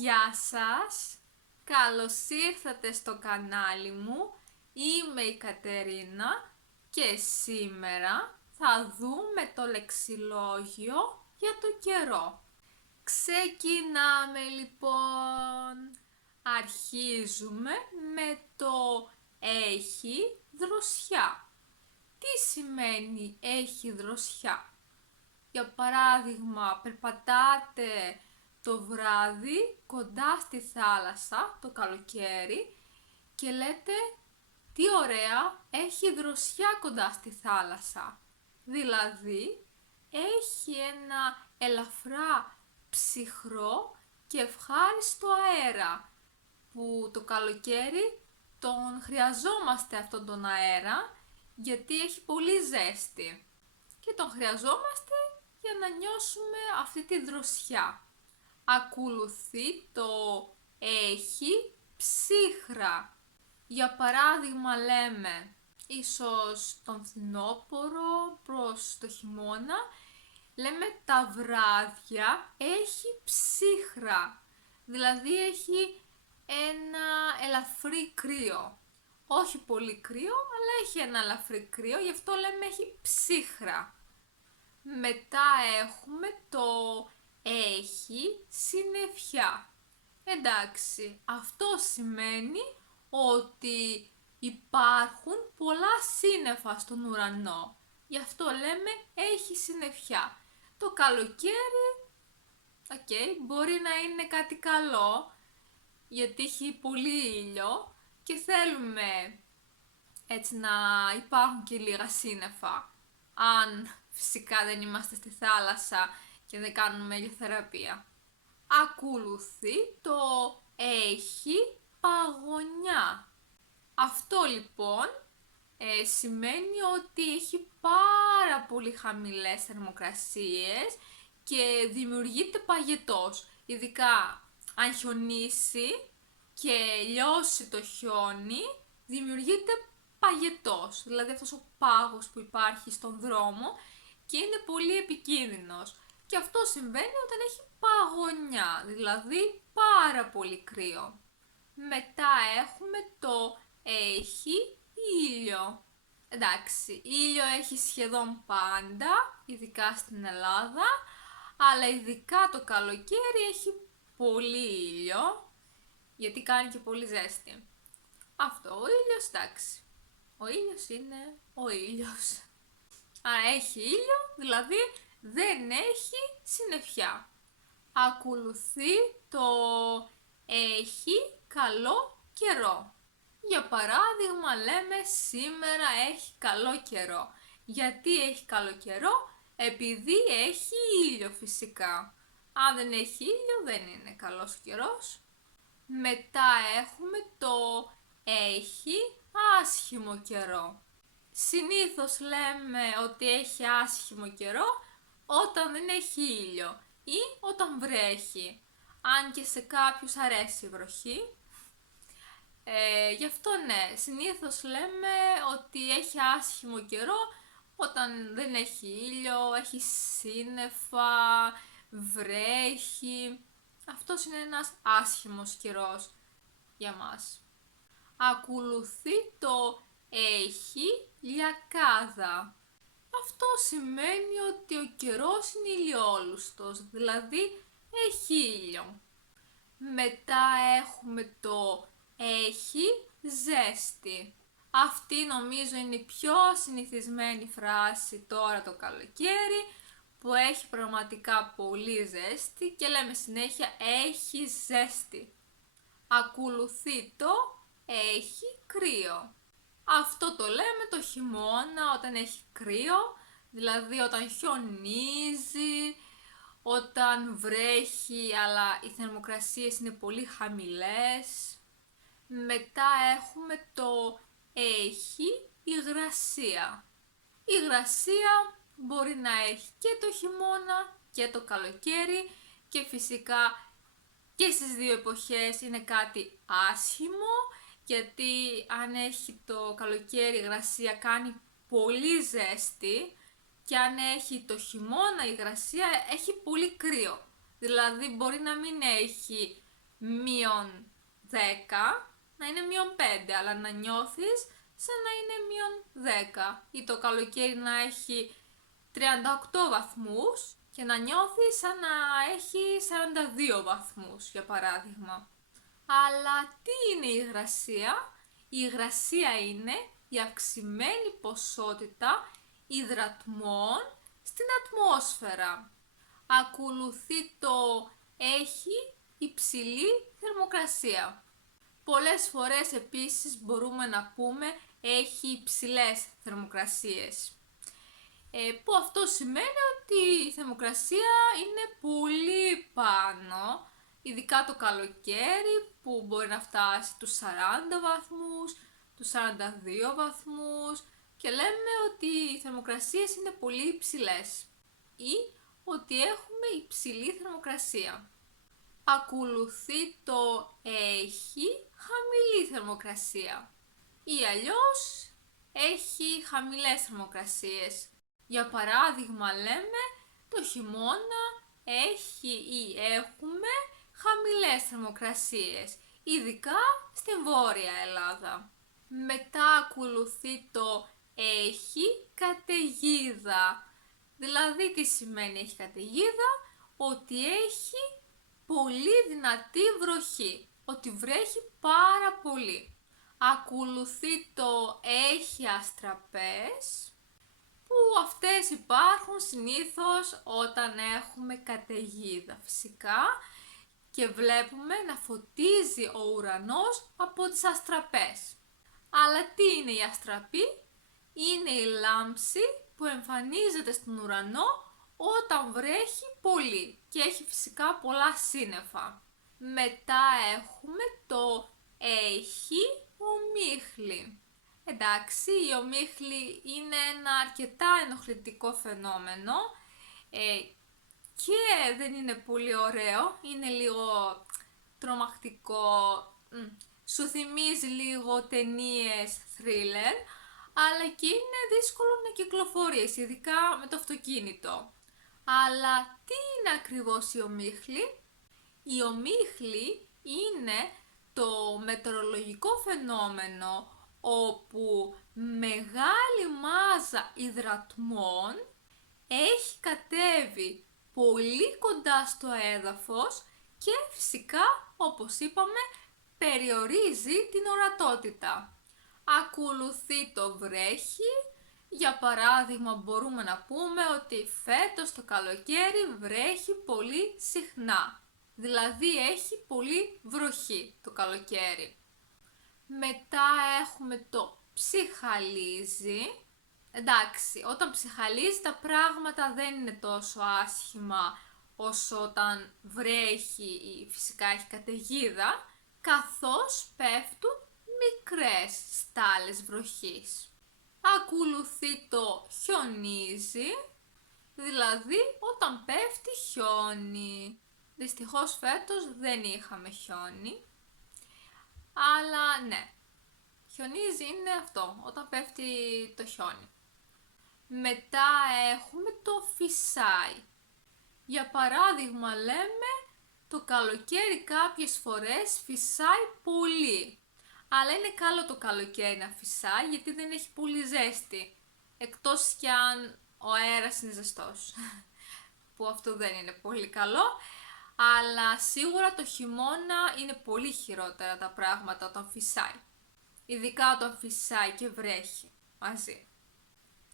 Γεια σας, καλώς ήρθατε στο κανάλι μου, είμαι η Κατερίνα και σήμερα θα δούμε το λεξιλόγιο για το καιρό. Ξεκινάμε λοιπόν, αρχίζουμε με το έχει δροσιά. Τι σημαίνει έχει δροσιά? Για παράδειγμα, περπατάτε το βράδυ κοντά στη θάλασσα το καλοκαίρι και λέτε τι ωραία, έχει δροσιά κοντά στη θάλασσα. Δηλαδή, έχει ένα ελαφρά ψυχρό και ευχάριστο αέρα που το καλοκαίρι τον χρειαζόμαστε αυτόν τον αέρα γιατί έχει πολύ ζέστη και τον χρειαζόμαστε για να νιώσουμε αυτή τη δροσιά. Ακολουθεί το έχει ψύχρα. Για παράδειγμα λέμε, ίσως τον φθινόπωρο προς το χειμώνα, λέμε τα βράδια έχει ψύχρα. Δηλαδή έχει ένα ελαφρύ κρύο. Όχι πολύ κρύο, αλλά έχει ένα ελαφρύ κρύο, γι' αυτό λέμε έχει ψύχρα. Μετά έχουμε το έχει συννεφιά. Εντάξει, αυτό σημαίνει ότι υπάρχουν πολλά σύννεφα στον ουρανό. Γι' αυτό λέμε έχει συννεφιά. Το καλοκαίρι, μπορεί να είναι κάτι καλό, γιατί έχει πολύ ήλιο και θέλουμε έτσι να υπάρχουν και λίγα σύννεφα. Αν φυσικά δεν είμαστε στη θάλασσα και δεν κάνουμε ηλιοθεραπεία. Ακολουθεί το έχει παγωνιά. Αυτό λοιπόν σημαίνει ότι έχει πάρα πολύ χαμηλές θερμοκρασίες και δημιουργείται παγετός. Ειδικά αν χιονίσει και λιώσει το χιόνι, δημιουργείται παγετός. Δηλαδή αυτός ο πάγος που υπάρχει στον δρόμο και είναι πολύ επικίνδυνος. Και αυτό συμβαίνει όταν έχει παγωνιά, δηλαδή πάρα πολύ κρύο. Μετά έχουμε το έχει ήλιο. Εντάξει, ήλιο έχει σχεδόν πάντα, ειδικά στην Ελλάδα, αλλά ειδικά το καλοκαίρι έχει πολύ ήλιο, γιατί κάνει και πολύ ζέστη. Αυτό, ο ήλιος, εντάξει. Ο ήλιος είναι ο ήλιος. Έχει ήλιο, δηλαδή δεν έχει συννεφιά. Ακολουθεί το έχει καλό καιρό. Για παράδειγμα λέμε σήμερα έχει καλό καιρό. Γιατί έχει καλό καιρό? Επειδή έχει ήλιο φυσικά. Αν δεν έχει ήλιο δεν είναι καλός καιρός. Μετά έχουμε το έχει άσχημο καιρό. Συνήθως λέμε ότι έχει άσχημο καιρό όταν δεν έχει ήλιο ή όταν βρέχει. Αν και σε κάποιους αρέσει η βροχή. Γι' αυτό ναι, συνήθως λέμε ότι έχει άσχημο καιρό όταν δεν έχει ήλιο, έχει σύννεφα, βρέχει. Αυτός είναι ένας άσχημος καιρός για μας. Ακολουθεί το έχει λιακάδα. Αυτό σημαίνει ότι ο καιρός είναι ηλιόλουστος, δηλαδή έχει ήλιο. Μετά έχουμε το έχει ζέστη. Αυτή νομίζω είναι η πιο συνηθισμένη φράση τώρα το καλοκαίρι, που έχει πραγματικά πολύ ζέστη και λέμε συνέχεια έχει ζέστη. Ακολουθεί το έχει κρύο. Αυτό το λέμε το χειμώνα όταν έχει κρύο, δηλαδή όταν χιονίζει, όταν βρέχει αλλά οι θερμοκρασίες είναι πολύ χαμηλές. Μετά έχουμε το έχει υγρασία. Η υγρασία μπορεί να έχει και το χειμώνα και το καλοκαίρι και φυσικά και στις δύο εποχές είναι κάτι άσχημο, γιατί αν έχει το καλοκαίρι υγρασία κάνει πολύ ζέστη και αν έχει το χειμώνα υγρασία έχει πολύ κρύο. Δηλαδή μπορεί να μην έχει μείον 10 να είναι μείον 5, αλλά να νιώθεις σαν να είναι μείον 10. Ή το καλοκαίρι να έχει 38 βαθμούς και να νιώθεις σαν να έχει 42 βαθμούς, για παράδειγμα. Αλλά τι είναι η υγρασία? Η υγρασία είναι η αυξημένη ποσότητα υδρατμών στην ατμόσφαιρα. Ακολουθεί το έχει υψηλή θερμοκρασία. Πολλές φορές επίσης μπορούμε να πούμε έχει υψηλές θερμοκρασίες. Που αυτό σημαίνει ότι η θερμοκρασία είναι πολύ πάνω, ειδικά το καλοκαίρι που μπορεί να φτάσει τους 40 βαθμούς, τους 42 βαθμούς και λέμε ότι οι θερμοκρασίες είναι πολύ υψηλές ή ότι έχουμε υψηλή θερμοκρασία. Ακολουθεί το έχει χαμηλή θερμοκρασία ή αλλιώς έχει χαμηλές θερμοκρασίες. Για παράδειγμα λέμε το χειμώνα έχει ή έχουμε χαμηλές θερμοκρασίες, ειδικά στην Βόρεια Ελλάδα. Μετά ακολουθεί το έχει καταιγίδα. Δηλαδή τι σημαίνει έχει καταιγίδα? Ότι έχει πολύ δυνατή βροχή, ότι βρέχει πάρα πολύ. Ακολουθεί το έχει αστραπές, που αυτές υπάρχουν συνήθως όταν έχουμε καταιγίδα φυσικά και βλέπουμε να φωτίζει ο ουρανός από τις αστραπές. Αλλά τι είναι η αστραπή? Είναι η λάμψη που εμφανίζεται στον ουρανό όταν βρέχει πολύ και έχει φυσικά πολλά σύννεφα. Μετά έχουμε το έχει ομίχλη. Εντάξει, η ομίχλη είναι ένα αρκετά ενοχλητικό φαινόμενο και δεν είναι πολύ ωραίο, είναι λίγο τρομακτικό, σου θυμίζει λίγο ταινίες thriller, αλλά και είναι δύσκολο να κυκλοφορείς, ειδικά με το αυτοκίνητο. Αλλά τι είναι ακριβώς η ομίχλη? Η ομίχλη είναι το μετεωρολογικό φαινόμενο όπου μεγάλη μάζα υδρατμών έχει κατέβει πολύ κοντά στο έδαφος και φυσικά, όπως είπαμε, περιορίζει την ορατότητα. Ακολουθεί το βρέχει. Για παράδειγμα μπορούμε να πούμε ότι φέτος το καλοκαίρι βρέχει πολύ συχνά. Δηλαδή έχει πολύ βροχή το καλοκαίρι. Μετά έχουμε το ψιχαλίζει. Εντάξει, όταν ψιχαλίζει τα πράγματα δεν είναι τόσο άσχημα όσο όταν βρέχει ή φυσικά έχει καταιγίδα, καθώς πέφτουν μικρές στάλες βροχής. Ακολουθεί το χιονίζει, δηλαδή όταν πέφτει χιόνι. Δυστυχώς φέτος δεν είχαμε χιόνι, αλλά ναι, χιονίζει είναι αυτό, όταν πέφτει το χιόνι. Μετά έχουμε το φυσάει. Για παράδειγμα λέμε το καλοκαίρι κάποιες φορές φυσάει πολύ. Αλλά είναι καλό το καλοκαίρι να φυσάει γιατί δεν έχει πολύ ζέστη. Εκτός κι αν ο αέρας είναι ζεστός. Που αυτό δεν είναι πολύ καλό. Αλλά σίγουρα το χειμώνα είναι πολύ χειρότερα τα πράγματα όταν φυσάει. Ειδικά όταν φυσάει και βρέχει μαζί.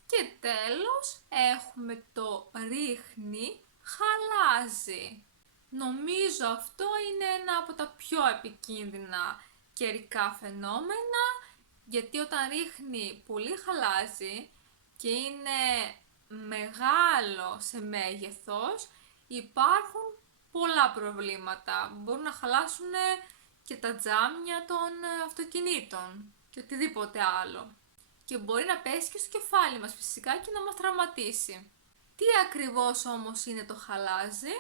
Και τέλος έχουμε το ρίχνει, χαλάζει. Νομίζω αυτό είναι ένα από τα πιο επικίνδυνα καιρικά φαινόμενα, γιατί όταν ρίχνει πολύ χαλάζει και είναι μεγάλο σε μέγεθος, υπάρχουν πολλά προβλήματα. Μπορούν να χαλάσουν και τα τζάμια των αυτοκινήτων και οτιδήποτε άλλο. Και μπορεί να πέσει και στο κεφάλι μας φυσικά και να μας τραυματίσει. Τι ακριβώς όμως είναι το χαλάζει?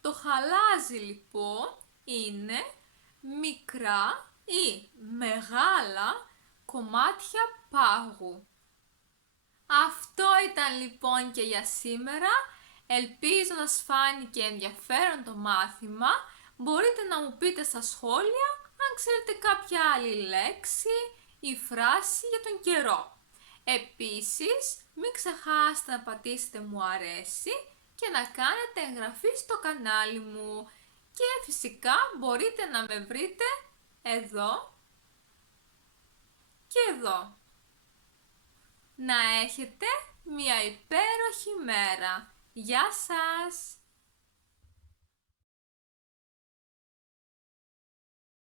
Το χαλάζει λοιπόν είναι μικρά ή μεγάλα κομμάτια πάγου. Αυτό ήταν λοιπόν και για σήμερα. Ελπίζω να σας φάνηκε ενδιαφέρον το μάθημα. Μπορείτε να μου πείτε στα σχόλια αν ξέρετε κάποια άλλη λέξη ή φράση για τον καιρό. Επίσης, μην ξεχάσετε να πατήσετε μου αρέσει και να κάνετε εγγραφή στο κανάλι μου. Και φυσικά μπορείτε να με βρείτε εδώ και εδώ. Να έχετε μια υπέροχη μέρα. Γεια σας!